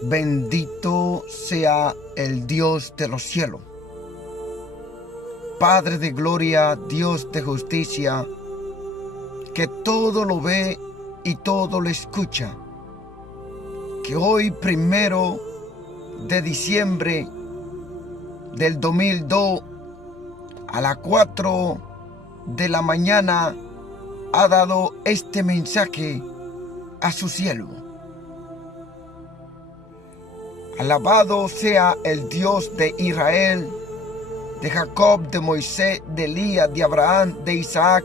Bendito sea el Dios de los cielos, Padre de gloria, Dios de justicia, que todo lo ve y todo lo escucha. Que hoy, 1 de diciembre del 2002, a las 4 de la mañana, ha dado este mensaje a su siervo. Alabado sea el Dios de Israel, de Jacob, de Moisés, de Elías, de Abraham, de Isaac,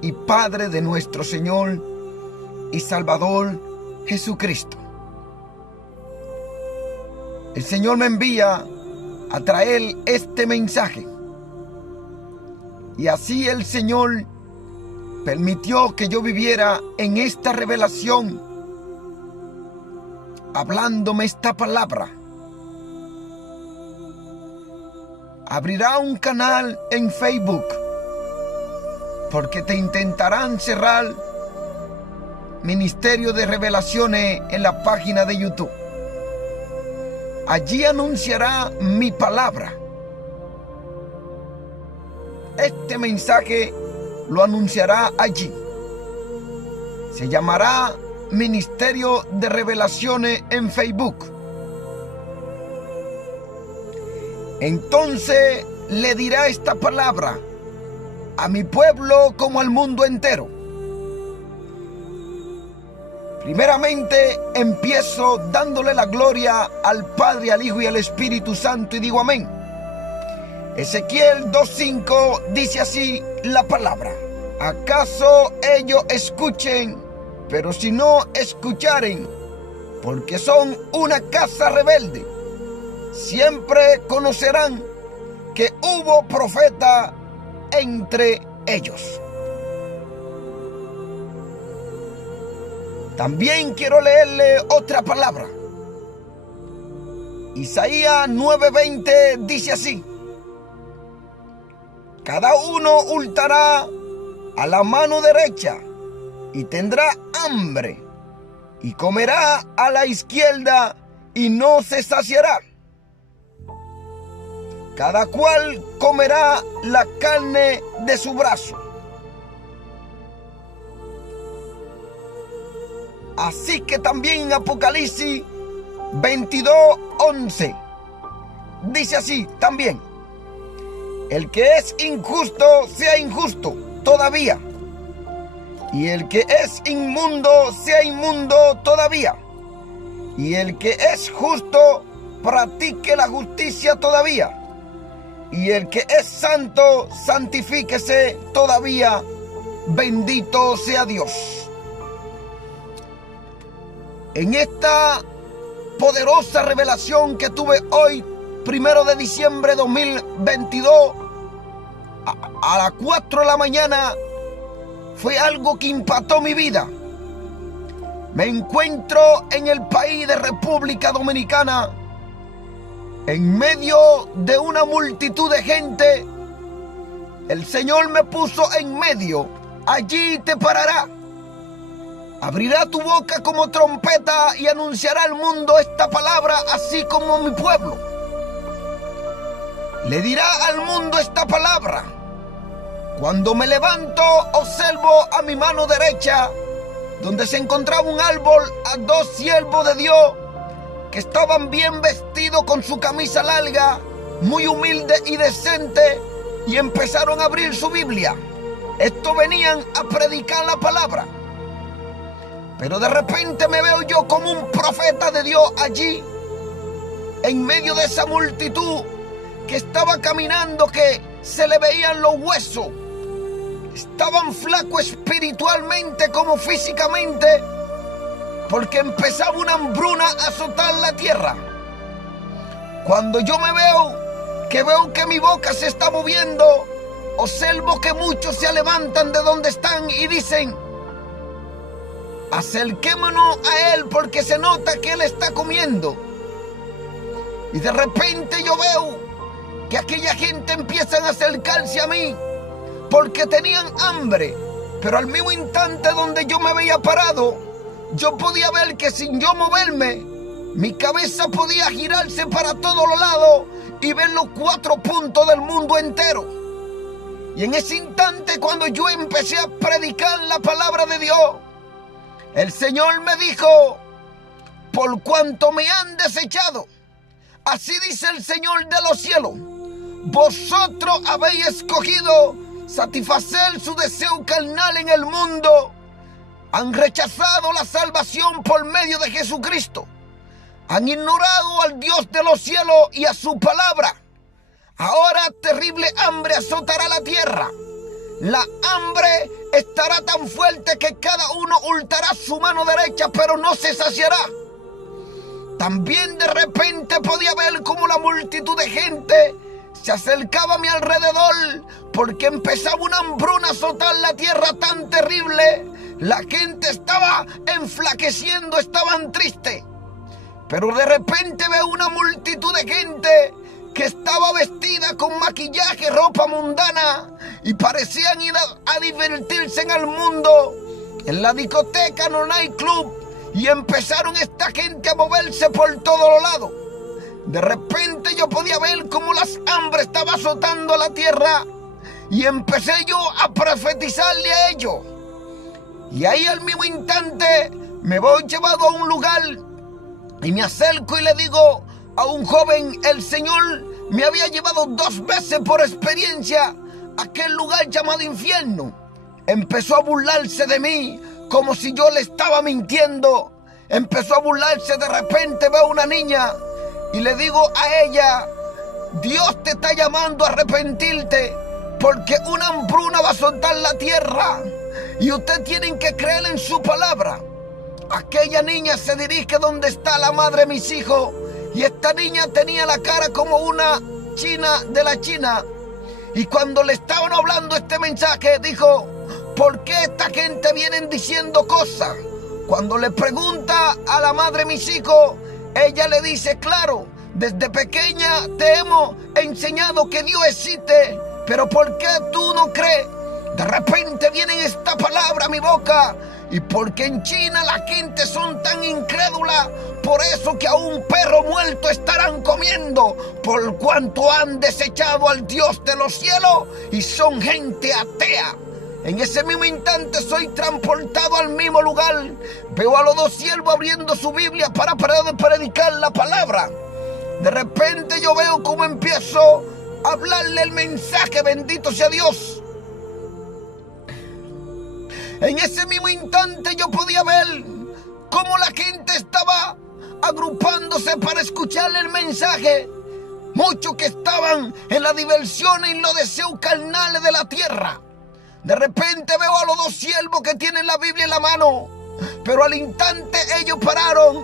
y Padre de nuestro Señor y Salvador Jesucristo. El Señor me envía a traer este mensaje, y así el Señor permitió que yo viviera en esta revelación, hablándome esta palabra. Abrirá un canal en Facebook, porque te intentarán cerrar Ministerio de Revelaciones en la página de YouTube. Allí anunciará mi palabra. Este mensaje lo anunciará allí. Se llamará Ministerio de Revelaciones en Facebook. Entonces le dirá esta palabra a mi pueblo como al mundo entero. Primeramente empiezo dándole la gloria al Padre, al Hijo y al Espíritu Santo, y digo amén. Ezequiel 2:5 dice así la palabra: ¿acaso ellos escuchen, pero si no escucharen, porque son una casa rebelde? Siempre conocerán que hubo profeta entre ellos. También quiero leerle otra palabra. Isaías 9:20 dice así: cada uno hurtará a la mano derecha y tendrá hambre, y comerá a la izquierda y no se saciará. Cada cual comerá la carne de su brazo. Así que también en Apocalipsis 22:11 dice así también: el que es injusto sea injusto todavía, y el que es inmundo sea inmundo todavía, y el que es justo practique la justicia todavía, y el que es santo santifíquese todavía. Bendito sea Dios. En esta poderosa revelación que tuve hoy, 1 de diciembre de 2022, a las 4 de la mañana, fue algo que impactó mi vida. Me encuentro en el país de República Dominicana, en medio de una multitud de gente. El Señor me puso en medio. Allí te parará. Abrirá tu boca como trompeta y anunciará al mundo esta palabra, así como mi pueblo. Le dirá al mundo esta palabra: cuando me levanto, observo a mi mano derecha, donde se encontraba un árbol, a dos siervos de Dios que estaban bien vestidos con su camisa larga, muy humilde y decente, y empezaron a abrir su Biblia. Estos venían a predicar la palabra. Pero de repente me veo yo como un profeta de Dios allí, en medio de esa multitud, que estaba caminando, que se le veían los huesos. Estaban flacos espiritualmente como físicamente, porque empezaba una hambruna a azotar la tierra. Cuando yo me veo que mi boca se está moviendo, observo que muchos se levantan de donde están y dicen: acerquémonos a él porque se nota que él está comiendo. Y de repente yo veo que aquella gente empiezan a acercarse a mí porque tenían hambre. Pero al mismo instante donde yo me veía parado, yo podía ver que sin yo moverme, mi cabeza podía girarse para todos los lados y ver los 4 puntos del mundo entero. Y en ese instante, cuando yo empecé a predicar la palabra de Dios, el Señor me dijo: por cuanto me han desechado, así dice el Señor de los cielos, vosotros habéis escogido satisfacer su deseo carnal en el mundo. Han rechazado la salvación por medio de Jesucristo. Han ignorado al Dios de los cielos y a su palabra. Ahora terrible hambre azotará la tierra. La hambre estará tan fuerte que cada uno hurtará su mano derecha, pero no se saciará. También de repente podía ver cómo la multitud de gente se acercaba a mi alrededor, porque empezaba una hambruna a azotar la tierra tan terrible. La gente estaba enflaqueciendo, estaban tristes. Pero de repente veo una multitud de gente que estaba vestida con maquillaje, ropa mundana, y parecían ir a divertirse en el mundo, en la discoteca, en el nightclub, y empezaron esta gente a moverse por todos los lados. De repente yo podía ver cómo las hambre estaba azotando la tierra, y empecé yo a profetizarle a ellos. Y ahí al mismo instante me voy llevado a un lugar y me acerco y le digo a un joven: el Señor me había llevado 2 veces por experiencia a aquel lugar llamado infierno. Empezó a burlarse de mí como si yo le estaba mintiendo. Empezó a burlarse. De repente veo a una niña y le digo a ella: Dios te está llamando a arrepentirte, porque una hambruna va a soltar la tierra y ustedes tienen que creer en su palabra. Aquella niña se dirige donde está la madre de mis hijos, y esta niña tenía la cara como una china de la China. Y cuando le estaban hablando este mensaje, dijo: ¿por qué esta gente vienen diciendo cosas? Cuando le pregunta a la madre de mis hijos, ella le dice: claro, desde pequeña te hemos enseñado que Dios existe, pero ¿por qué tú no crees? De repente viene esta palabra a mi boca: y porque en China la gente son tan incrédula, por eso que a un perro muerto estarán comiendo, por cuanto han desechado al Dios de los cielos y son gente atea. En ese mismo instante soy transportado al mismo lugar. Veo a los 2 siervos abriendo su Biblia para predicar la palabra. De repente yo veo cómo empiezo a hablarle el mensaje, bendito sea Dios. En ese mismo instante yo podía ver cómo la gente estaba agrupándose para escuchar el mensaje. Muchos que estaban en la diversión y en los deseos carnales de la tierra. De repente veo a los 2 siervos que tienen la Biblia en la mano, pero al instante ellos pararon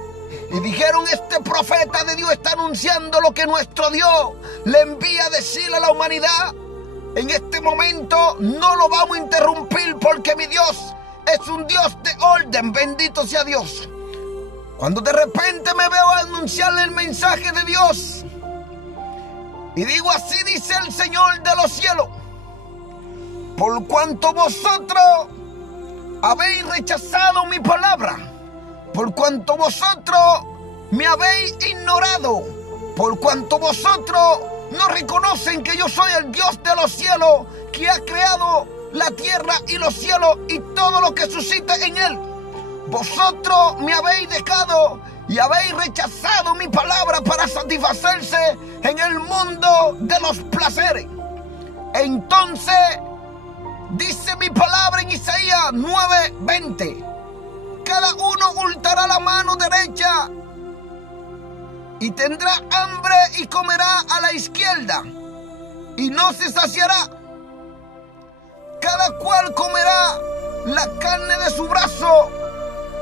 y dijeron: este profeta de Dios está anunciando lo que nuestro Dios le envía a decirle a la humanidad. En este momento no lo vamos a interrumpir, porque mi Dios es un Dios de orden, bendito sea Dios. Cuando de repente me veo a anunciarle el mensaje de Dios y digo: así dice el Señor de los cielos, por cuanto vosotros habéis rechazado mi palabra, por cuanto vosotros me habéis ignorado, por cuanto vosotros no reconocen que yo soy el Dios de los cielos, que ha creado la tierra y los cielos y todo lo que suscita en él. Vosotros me habéis dejado y habéis rechazado mi palabra para satisfacerse en el mundo de los placeres. Entonces dice mi palabra en Isaías 9:20: cada uno hurtará la mano derecha y tendrá hambre y comerá a la izquierda y no se saciará. Cada cual comerá la carne de su brazo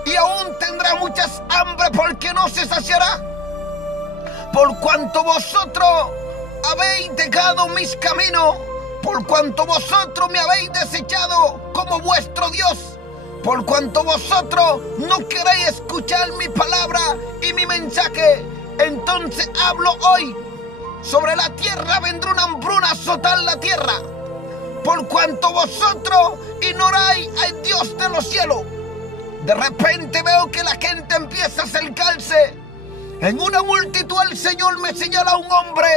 y aún tendrá muchas hambre porque no se saciará. Por cuanto vosotros habéis dejado mis caminos, por cuanto vosotros me habéis desechado como vuestro Dios, por cuanto vosotros no queréis escuchar mi palabra y mi mensaje, entonces hablo hoy. Sobre la tierra vendrá una hambruna a azotar la tierra, por cuanto vosotros ignoráis al Dios de los cielos. De repente veo que la gente empieza a acercarse. En una multitud el Señor me señala a un hombre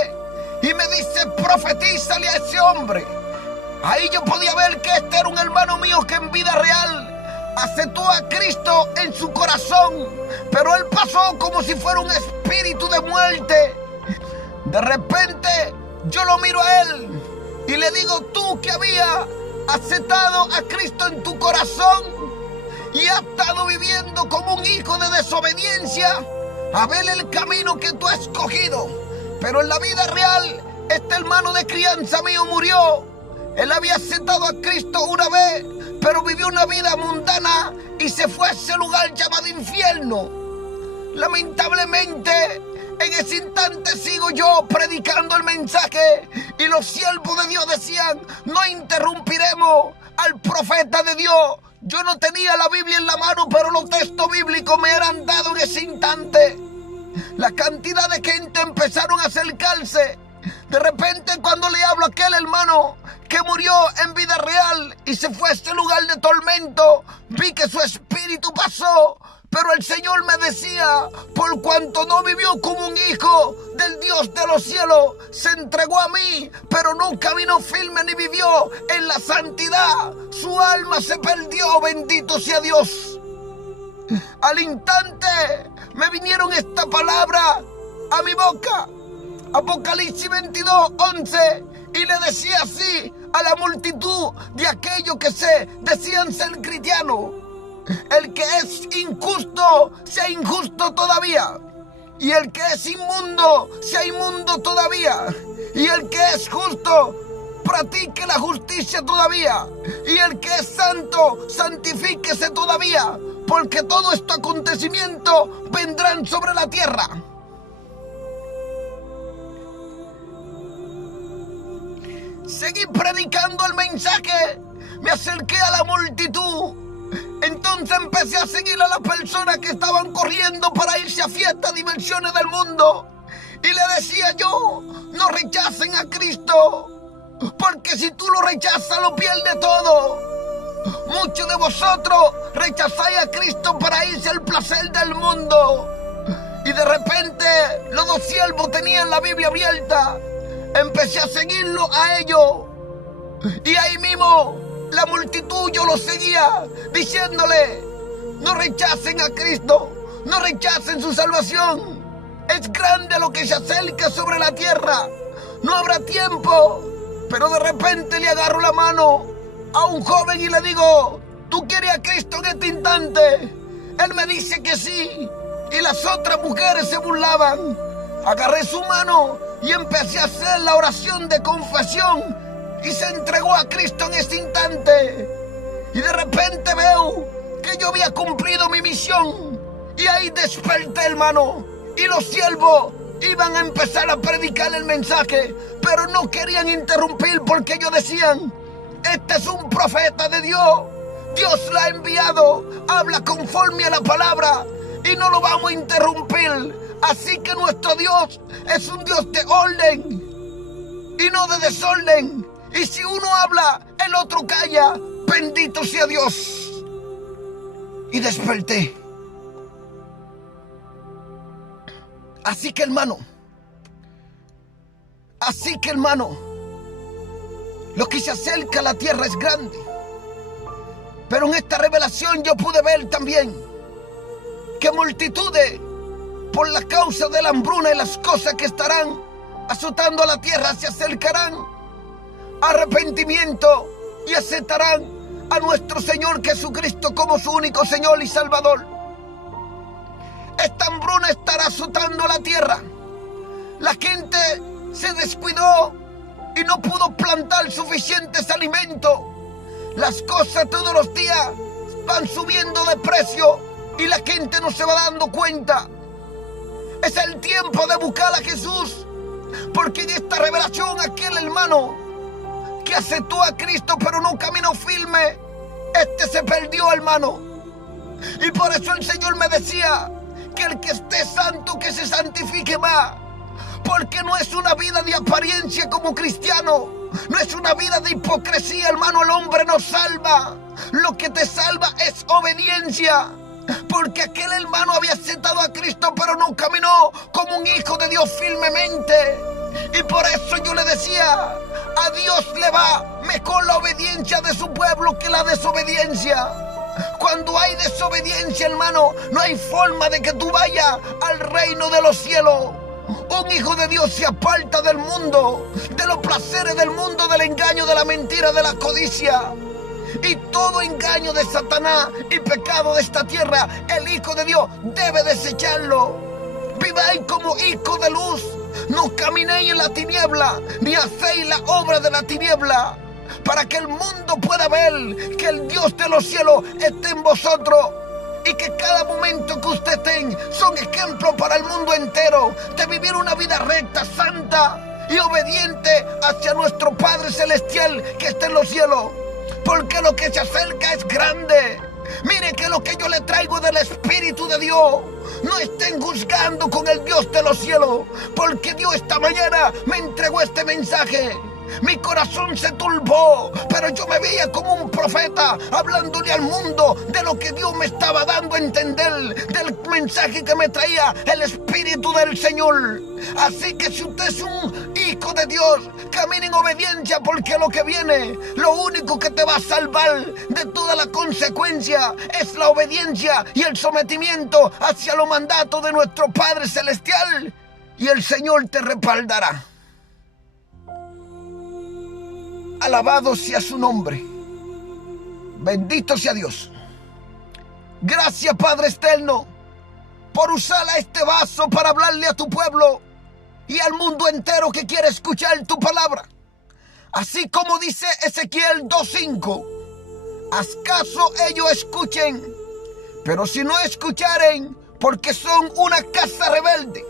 y me dice: profetízale a ese hombre. Ahí yo podía ver que este era un hermano mío que en vida real aceptó a Cristo en su corazón, pero él pasó como si fuera un espíritu de muerte. De repente yo lo miro a él y le digo: tú que había aceptado a Cristo en tu corazón y has estado viviendo como un hijo de desobediencia, a ver el camino que tú has escogido. Pero en la vida real, este hermano de crianza mío murió. Él había aceptado a Cristo una vez, pero vivió una vida mundana y se fue a ese lugar llamado infierno. Lamentablemente, en ese instante sigo yo predicando el mensaje y los siervos de Dios decían: no interrumpiremos al profeta de Dios. Yo no tenía la Biblia en la mano, pero los textos bíblicos me eran dados en ese instante. La cantidad de gente empezaron a acercarse. De repente, cuando le hablo a aquel hermano que murió en vida real y se fue a este lugar de tormento, vi que su espíritu pasó. Pero el Señor me decía: por cuanto no vivió como un hijo del Dios de los cielos, se entregó a mí, pero no caminó firme ni vivió en la santidad, su alma se perdió, bendito sea Dios. Al instante me vinieron esta palabra a mi boca, Apocalipsis 22:11, y le decía así a la multitud de aquellos que se decían ser cristianos: el que es injusto, sea injusto todavía. Y el que es inmundo, sea inmundo todavía. Y el que es justo, practique la justicia todavía. Y el que es santo, santifíquese todavía. Porque todo este acontecimiento vendrán sobre la tierra. Seguí predicando el mensaje. Me acerqué a la multitud. Entonces empecé a seguir a las personas que estaban corriendo para irse a fiestas, diversiones del mundo. Y le decía yo: no rechacen a Cristo, porque si tú lo rechazas lo pierdes todo. Muchos de vosotros rechazáis a Cristo para irse al placer del mundo. Y de repente los dos siervos tenían la Biblia abierta. Empecé a seguirlo a ellos. Y ahí mismo la multitud yo lo seguía diciéndole: no rechacen a Cristo, no rechacen su salvación. Es grande lo que se acerca sobre la tierra, no habrá tiempo. Pero de repente le agarro la mano a un joven y le digo: ¿tú quieres a Cristo en este instante? Él me dice que sí, y las otras mujeres se burlaban. Agarré su mano y empecé a hacer la oración de confesión, y se entregó a Cristo en ese instante. Y de repente veo que yo había cumplido mi misión. Y ahí desperté, hermano. Y los siervos iban a empezar a predicar el mensaje, pero no querían interrumpir porque ellos decían: este es un profeta de Dios. Dios la ha enviado. Habla conforme a la palabra y no lo vamos a interrumpir. Así que nuestro Dios es un Dios de orden y no de desorden. Y si uno habla, el otro calla. Bendito sea Dios. Y desperté. Así que hermano, lo que se acerca a la tierra es grande. Pero en esta revelación yo pude ver también que multitudes, por la causa de la hambruna y las cosas que estarán azotando a la tierra, se acercarán a arrepentimiento y aceptarán a nuestro Señor Jesucristo como su único Señor y Salvador. Esta hambruna estará azotando la tierra. La gente se descuidó y no pudo plantar suficientes alimentos. Las cosas todos los días van subiendo de precio y la gente no se va dando cuenta. Es el tiempo de buscar a Jesús, porque en esta revelación aquel hermano que aceptó a Cristo pero no caminó firme, este se perdió, hermano. Y por eso el Señor me decía que el que esté santo, que se santifique más. Porque no es una vida de apariencia como cristiano, no es una vida de hipocresía, hermano. El hombre no salva, lo que te salva es obediencia. Porque aquel hermano había aceptado a Cristo pero no caminó como un hijo de Dios firmemente. Y por eso yo le decía, a Dios le va mejor la obediencia de su pueblo que la desobediencia. Cuando hay desobediencia, hermano, no hay forma de que tú vayas al reino de los cielos. Un hijo de Dios se aparta del mundo, de los placeres del mundo, del engaño, de la mentira, de la codicia. Y todo engaño de Satanás y pecado de esta tierra, el Hijo de Dios debe desecharlo. Viváis como hijos de luz. No caminéis en la tiniebla, ni hacéis la obra de la tiniebla, para que el mundo pueda ver que el Dios de los cielos esté en vosotros. Y que cada momento que usted tenga son ejemplos para el mundo entero de vivir una vida recta, santa y obediente hacia nuestro Padre Celestial que está en los cielos. Porque lo que se acerca es grande. Mire que lo que yo le traigo del Espíritu de Dios, no estén juzgando con el Dios de los cielos, porque Dios esta mañana me entregó este mensaje. Mi corazón se turbó, pero yo me veía como un profeta hablándole al mundo de lo que Dios me estaba dando a entender, del mensaje que me traía el Espíritu del Señor. Así que si usted es un hijo de Dios, camine en obediencia, porque lo que viene, lo único que te va a salvar de toda la consecuencia es la obediencia y el sometimiento hacia los mandatos de nuestro Padre Celestial, y el Señor te respaldará. Alabado sea su nombre. Bendito sea Dios. Gracias, Padre eterno, por usar a este vaso para hablarle a tu pueblo y al mundo entero que quiere escuchar tu palabra. Así como dice Ezequiel 2:5, haz caso ellos escuchen, pero si no escucharen, porque son una casa rebelde,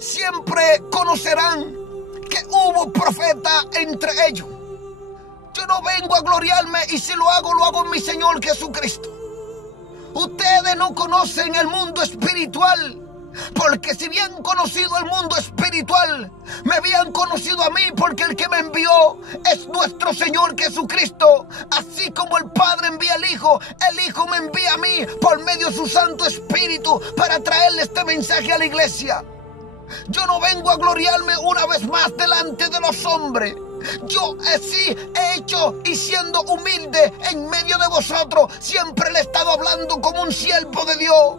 siempre conocerán que hubo profeta entre ellos. Yo no vengo a gloriarme, y si lo hago en mi Señor Jesucristo. Ustedes no conocen el mundo espiritual, porque si bien conocido el mundo espiritual, me habían conocido a mí, porque el que me envió es nuestro Señor Jesucristo. Así como el Padre envía al Hijo, el Hijo me envía a mí por medio de su Santo Espíritu para traerle este mensaje a la iglesia. Yo no vengo a gloriarme una vez más delante de los hombres. Yo sí he hecho, y siendo humilde en medio de vosotros, siempre le he estado hablando como un siervo de Dios.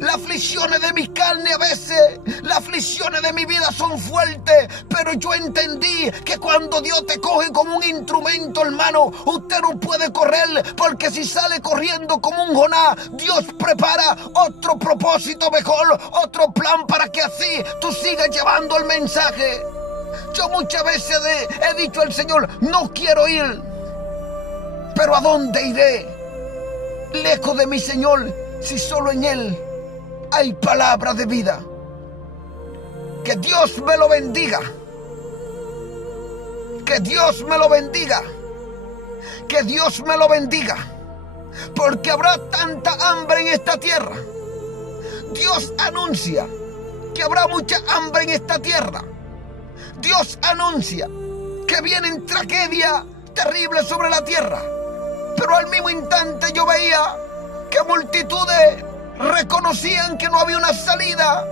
Las aflicciones de mi carne a veces, las aflicciones de mi vida son fuertes, pero yo entendí que cuando Dios te coge como un instrumento, hermano, usted no puede correr, porque si sale corriendo como un Jonás, Dios prepara otro propósito mejor, otro plan para que así tú sigas llevando el mensaje. Yo muchas veces he dicho al Señor, no quiero ir, pero ¿a dónde iré? Lejos de mi Señor, si solo en Él hay palabra de vida. Que Dios me lo bendiga. Que Dios me lo bendiga. Que Dios me lo bendiga. Porque habrá tanta hambre en esta tierra. Dios anuncia que habrá mucha hambre en esta tierra. Dios anuncia que vienen tragedias terribles sobre la tierra. Pero al mismo instante yo veía que multitudes reconocían que no había una salida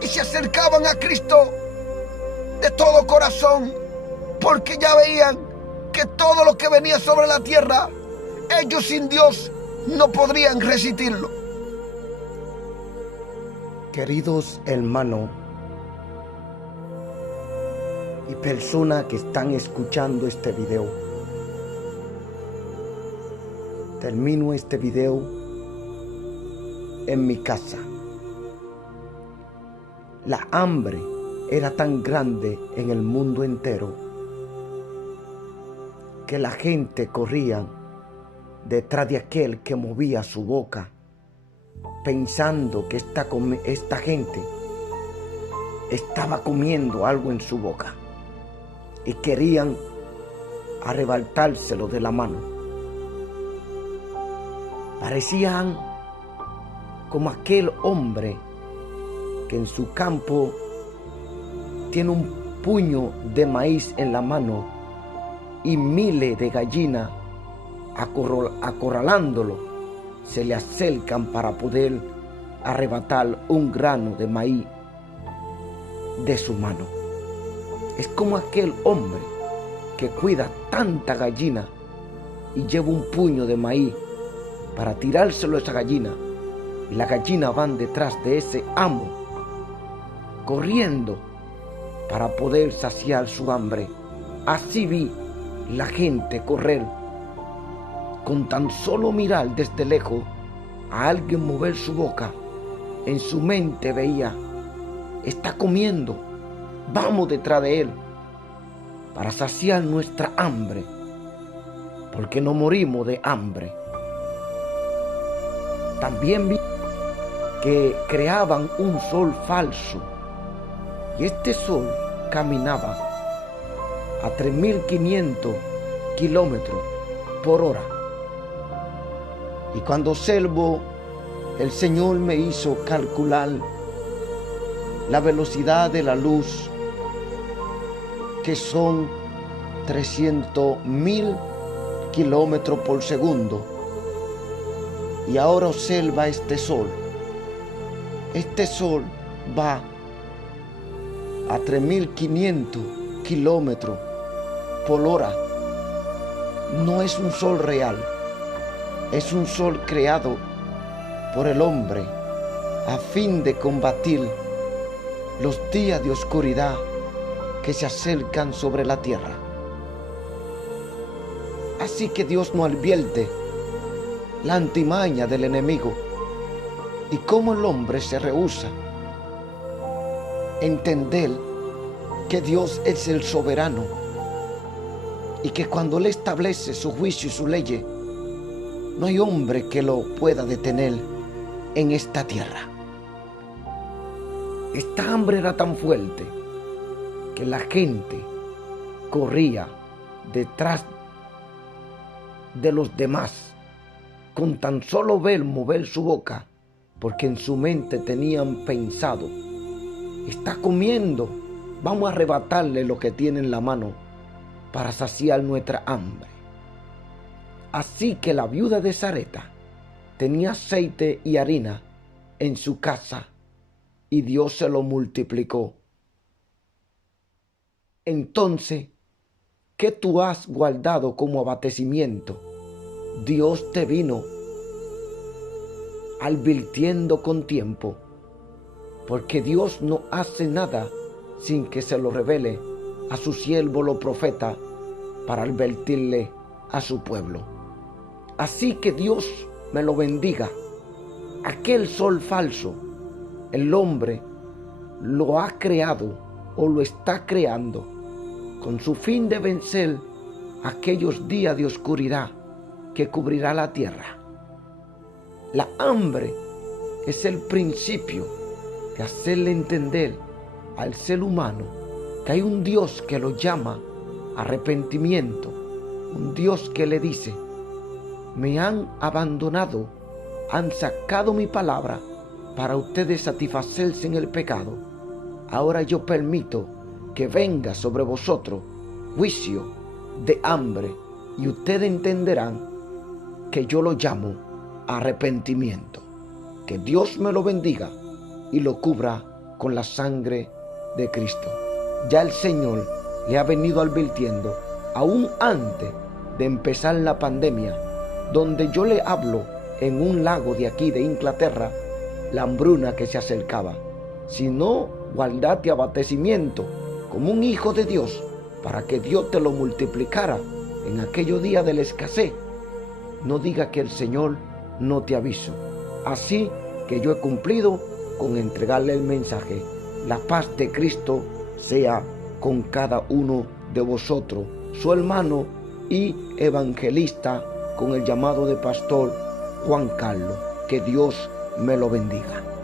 y se acercaban a Cristo de todo corazón, porque ya veían que todo lo que venía sobre la tierra, ellos sin Dios no podrían resistirlo. Queridos hermanos y personas que están escuchando este video, termino este video en mi casa. La hambre era tan grande en el mundo entero que la gente corría detrás de aquel que movía su boca, pensando que esta gente estaba comiendo algo en su boca y querían arrebatárselo de la mano. Parecían como aquel hombre que en su campo tiene un puño de maíz en la mano y miles de gallinas acorralándolo se le acercan para poder arrebatar un grano de maíz de su mano. Es como aquel hombre que cuida tanta gallina y lleva un puño de maíz para tirárselo a esa gallina, y las gallinas van detrás de ese amo corriendo para poder saciar su hambre. Así vi la gente correr, con tan solo mirar desde lejos a alguien mover su boca. En su mente veía: está comiendo, vamos detrás de él para saciar nuestra hambre, porque no morimos de hambre. También vi que creaban un sol falso, y este sol caminaba a 3.500 kilómetros por hora. Y cuando observo, el Señor me hizo calcular la velocidad de la luz, que son 300.000 kilómetros por segundo. Y ahora observa este sol. Este sol va a 3.500 kilómetros por hora. No es un sol real, es un sol creado por el hombre a fin de combatir los días de oscuridad que se acercan sobre la tierra. Así que Dios no advierte la antimaña del enemigo y cómo el hombre se rehúsa a entender que Dios es el soberano y que cuando Él establece su juicio y su ley, no hay hombre que lo pueda detener en esta tierra. Esta hambre era tan fuerte que la gente corría detrás de los demás con tan solo ver mover su boca, porque en su mente tenían pensado: está comiendo, vamos a arrebatarle lo que tiene en la mano para saciar nuestra hambre. Así que la viuda de Zareta tenía aceite y harina en su casa y Dios se lo multiplicó. Entonces, ¿qué tú has guardado como abastecimiento? Dios te vino advirtiendo con tiempo, porque Dios no hace nada sin que se lo revele a su siervo los profetas para advertirle a su pueblo. Así que Dios me lo bendiga. Aquel sol falso, el hombre lo ha creado o lo está creando con su fin de vencer aquellos días de oscuridad que cubrirá la tierra. La hambre es el principio de hacerle entender al ser humano que hay un Dios que lo llama arrepentimiento, un Dios que le dice: me han abandonado, han sacado mi palabra para ustedes satisfacerse en el pecado. Ahora yo permito que venga sobre vosotros juicio de hambre y ustedes entenderán que yo lo llamo arrepentimiento. Que Dios me lo bendiga y lo cubra con la sangre de Cristo. Ya el Señor le ha venido advirtiendo aún antes de empezar la pandemia, donde yo le hablo en un lago de aquí de Inglaterra, la hambruna que se acercaba. Si no guardate abastecimiento como un hijo de Dios, para que Dios te lo multiplicara en aquellos días de la escasez, no diga que el Señor no te avisó. Así que yo he cumplido con entregarle el mensaje. La paz de Cristo sea con cada uno de vosotros, su hermano y evangelista con el llamado de pastor Juan Carlos. Que Dios me lo bendiga.